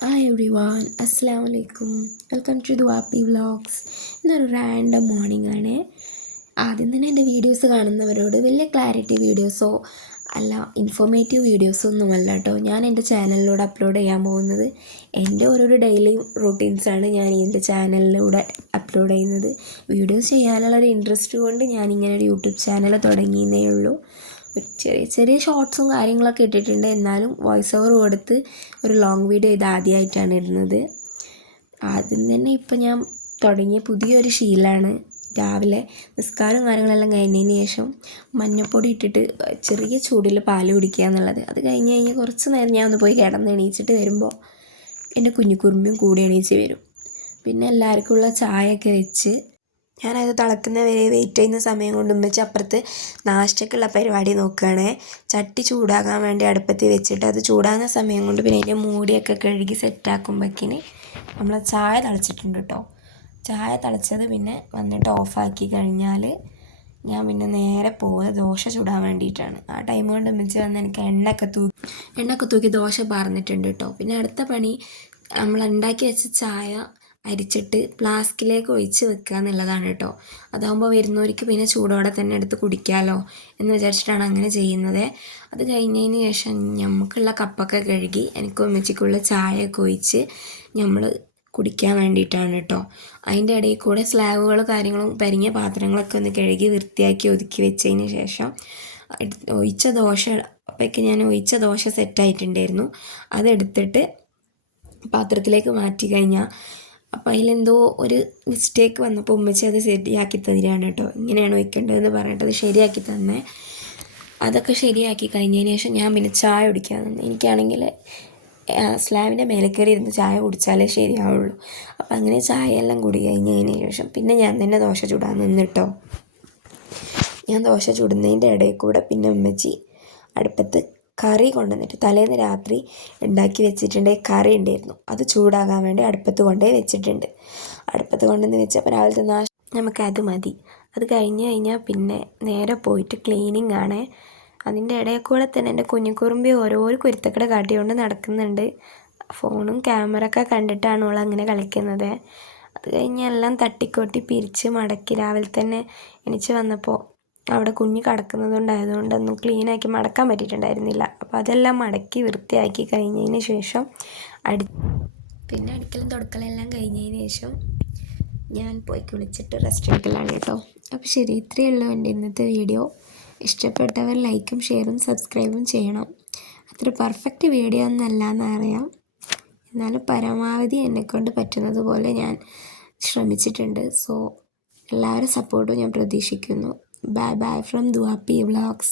Hi every one, അസ്സാം വലൈക്കും. Welcome to ദുആപ്പി വ്ളോഗ്സ്. ഇന്നൊരു റാൻഡം മോർണിംഗ് ആണ്. ആദ്യം തന്നെ എൻ്റെ വീഡിയോസ് കാണുന്നവരോട് വലിയ ക്ലാരിറ്റി വീഡിയോസോ അല്ല ഇൻഫോർമേറ്റീവ് വീഡിയോസോ ഒന്നുമല്ല കേട്ടോ. ഞാൻ എൻ്റെ ചാനലിലൂടെ അപ്ലോഡ് ചെയ്യാൻ പോകുന്നത് എൻ്റെ ഓരോരോ ഡെയിലി റൂട്ടീൻസാണ് ഞാൻ എൻ്റെ ചാനലിലൂടെ അപ്ലോഡ് ചെയ്യുന്നത്. വീഡിയോസ് ചെയ്യാനുള്ളൊരു ഇൻട്രസ്റ്റ് കൊണ്ട് ഞാനിങ്ങനെ ഒരു യൂട്യൂബ് ചാനൽ തുടങ്ങിയെന്നേ ഉള്ളൂ. ഒരു ചെറിയ ചെറിയ ഷോർട്സും കാര്യങ്ങളൊക്കെ ഇട്ടിട്ടുണ്ട്. എന്നാലും വോയിസ് ഓവർ കൊടുത്ത് ഒരു ലോങ് വീഡിയോ ഇത് ആദ്യമായിട്ടാണ് ഇടുന്നത്. ആദ്യം തന്നെ ഇപ്പം ഞാൻ തുടങ്ങിയ പുതിയൊരു ശീലമാണ് രാവിലെ നിസ്കാരവും കാര്യങ്ങളെല്ലാം കഴിഞ്ഞതിന് ശേഷം മഞ്ഞൾപ്പൊടി ഇട്ടിട്ട് ചെറിയ ചൂടിൽ പാൽ കുടിക്കുക എന്നുള്ളത്. അത് കഴിഞ്ഞ് കുറച്ച് നേരം ഞാൻ ഒന്ന് പോയി കിടന്ന് എണീച്ചിട്ട് വരുമ്പോൾ എൻ്റെ കുഞ്ഞിക്കുറുമ്പിയും കൂടി എണീച്ച് വരും. പിന്നെ എല്ലാവർക്കുമുള്ള ചായയൊക്കെ വെച്ച് ഞാനത് തിളക്കുന്ന വരെ വെയിറ്റ് ചെയ്യുന്ന സമയം കൊണ്ട് ഉമ്മച്ചി അപ്പുറത്ത് നാശ്തയ്ക്കുള്ള പരിപാടി നോക്കുകയാണ്. ചട്ടി ചൂടാകാൻ വേണ്ടി അടുപ്പത്ത് വെച്ചിട്ട് അത് ചൂടാകുന്ന സമയം കൊണ്ട് പിന്നെ അതിൻ്റെ മൂടിയൊക്കെ കഴുകി സെറ്റാക്കുമ്പോഴേക്കിന് നമ്മൾ ചായ തിളച്ചിട്ടുണ്ട് കേട്ടോ. ചായ തിളച്ചത് പിന്നെ വന്നിട്ട് ഓഫാക്കി കഴിഞ്ഞാൽ ഞാൻ പിന്നെ നേരെ പോകുക ദോശ ചൂടാൻ വേണ്ടിയിട്ടാണ്. ആ ടൈം കൊണ്ട് ഉമ്മച്ചി വന്ന് എനിക്ക് എണ്ണയൊക്കെ തൂക്കി ദോശ പാർന്നിട്ടുണ്ട് കേട്ടോ. പിന്നെ അടുത്ത പണി നമ്മൾ ഉണ്ടാക്കി വെച്ച ചായ അരിച്ചിട്ട് ഫ്ലാസ്കിലേക്ക് ഒഴിച്ച് വെക്കുക എന്നുള്ളതാണ് കേട്ടോ. അതാകുമ്പോൾ വരുന്നവർക്ക് പിന്നെ ചൂടോടെ തന്നെ എടുത്ത് കുടിക്കാമല്ലോ എന്ന് വിചാരിച്ചിട്ടാണ് അങ്ങനെ ചെയ്യുന്നത്. അത് കഴിഞ്ഞതിന് ശേഷം നമുക്കുള്ള കപ്പൊക്കെ കഴുകി എനിക്ക് ഉമ്മച്ചിക്കുള്ള ചായയൊക്കെ ഒഴിച്ച് നമ്മൾ കുടിക്കാൻ വേണ്ടിയിട്ടാണ് കേട്ടോ. അതിൻ്റെ ഇടയിൽ കൂടെ സ്ലാബുകൾ കാര്യങ്ങളും പരിങ്ങിയ പാത്രങ്ങളൊക്കെ ഒന്ന് കഴുകി വൃത്തിയാക്കി ഒതുക്കി വെച്ചതിന് ശേഷം ഒഴിച്ച ദോശ അപ്പോഴേക്ക് ഞാൻ ഒഴിച്ച ദോശ സെറ്റായിട്ടുണ്ടായിരുന്നു. അതെടുത്തിട്ട് പാത്രത്തിലേക്ക് മാറ്റി കഴിഞ്ഞാൽ അപ്പം അതിലെന്തോ ഒരു മിസ്റ്റേക്ക് വന്നപ്പോൾ ഉമ്മച്ചി അത് ശരിയാക്കി തരികയാണ് കേട്ടോ. ഇങ്ങനെയാണ് വയ്ക്കേണ്ടതെന്ന് പറഞ്ഞിട്ട് അത് ശരിയാക്കി തന്നെ. അതൊക്കെ ശരിയാക്കി കഴിഞ്ഞതിന് ശേഷം ഞാൻ പിന്നെ ചായ കുടിക്കാൻ നിന്ന്. എനിക്കാണെങ്കിൽ സ്ലാബിൻ്റെ മേലെ കയറി ഇരുന്ന് ചായ കുടിച്ചാലേ ശരിയാവുള്ളൂ. അപ്പം അങ്ങനെ ചായയെല്ലാം കുടി കഴിഞ്ഞതിന് ശേഷം പിന്നെ ഞാൻ തന്നെ ദോശ ചുടാൻ നിന്നിട്ടോ. ഞാൻ ദോശ ചുടുന്നതിൻ്റെ ഇടയിൽ കൂടെ പിന്നെ ഉമ്മച്ചി അടുപ്പത്ത് കറി കൊണ്ടുവന്നിട്ട് തലേന്ന് രാത്രി ഉണ്ടാക്കി വെച്ചിട്ടുണ്ട്. കറി ഉണ്ടായിരുന്നു, അത് ചൂടാകാൻ വേണ്ടി അടുപ്പത്ത് കൊണ്ടുപോയി വെച്ചിട്ടുണ്ട്. അടുപ്പത്ത് കൊണ്ടുവന്ന് വെച്ചപ്പോൾ രാവിലത്തെ നമുക്കത് മതി. അത് കഴിഞ്ഞാൽ പിന്നെ നേരെ പോയിട്ട് ക്ലീനിങ് ആണ്. അതിൻ്റെ ഇടയിൽ കൂടെ തന്നെ എൻ്റെ കുഞ്ഞിക്കുറുമ്പി ഓരോരോ കുരുത്തക്കട കാട്ടിക്കൊണ്ട് നടക്കുന്നുണ്ട്. ഫോണും ക്യാമറ ഒക്കെ കണ്ടിട്ടാണ് അവൾ അങ്ങനെ കളിക്കുന്നത്. അത് കഴിഞ്ഞ് എല്ലാം തട്ടിക്കൊട്ടി പിരിച്ച് മടക്കി രാവിലെ തന്നെ എണീച്ച് വന്നപ്പോൾ അവിടെ കുഞ്ഞ് കിടക്കുന്നതുകൊണ്ടായതുകൊണ്ടൊന്നും ക്ലീനാക്കി മടക്കാൻ പറ്റിയിട്ടുണ്ടായിരുന്നില്ല. അപ്പോൾ അതെല്ലാം മടക്കി വൃത്തിയാക്കി കഴിഞ്ഞതിന് ശേഷം പിന്നെ അടിക്കലും തുടക്കലെല്ലാം കഴിഞ്ഞതിന് ശേഷം ഞാൻ പോയി കുളിച്ചിട്ട് റെസ്റ്റ് എടുക്കലാണ് കേട്ടോ. അപ്പോൾ ശരി, ഇത്രയേ ഉള്ളൂ എൻ്റെ ഇന്നത്തെ വീഡിയോ. ഇഷ്ടപ്പെട്ടവർ ലൈക്കും ഷെയറും സബ്സ്ക്രൈബും ചെയ്യണം. അത്ര പെർഫെക്റ്റ് വീഡിയോ ഒന്നല്ല എന്നറിയാം, എന്നാലും പരമാവധി എന്നെക്കൊണ്ട് പറ്റുന്നത് പോലെ ഞാൻ ശ്രമിച്ചിട്ടുണ്ട്. സോ എല്ലാവരും സപ്പോർട്ടും ഞാൻ പ്രതീക്ഷിക്കുന്നു. Bye bye from Duapi Vlogs.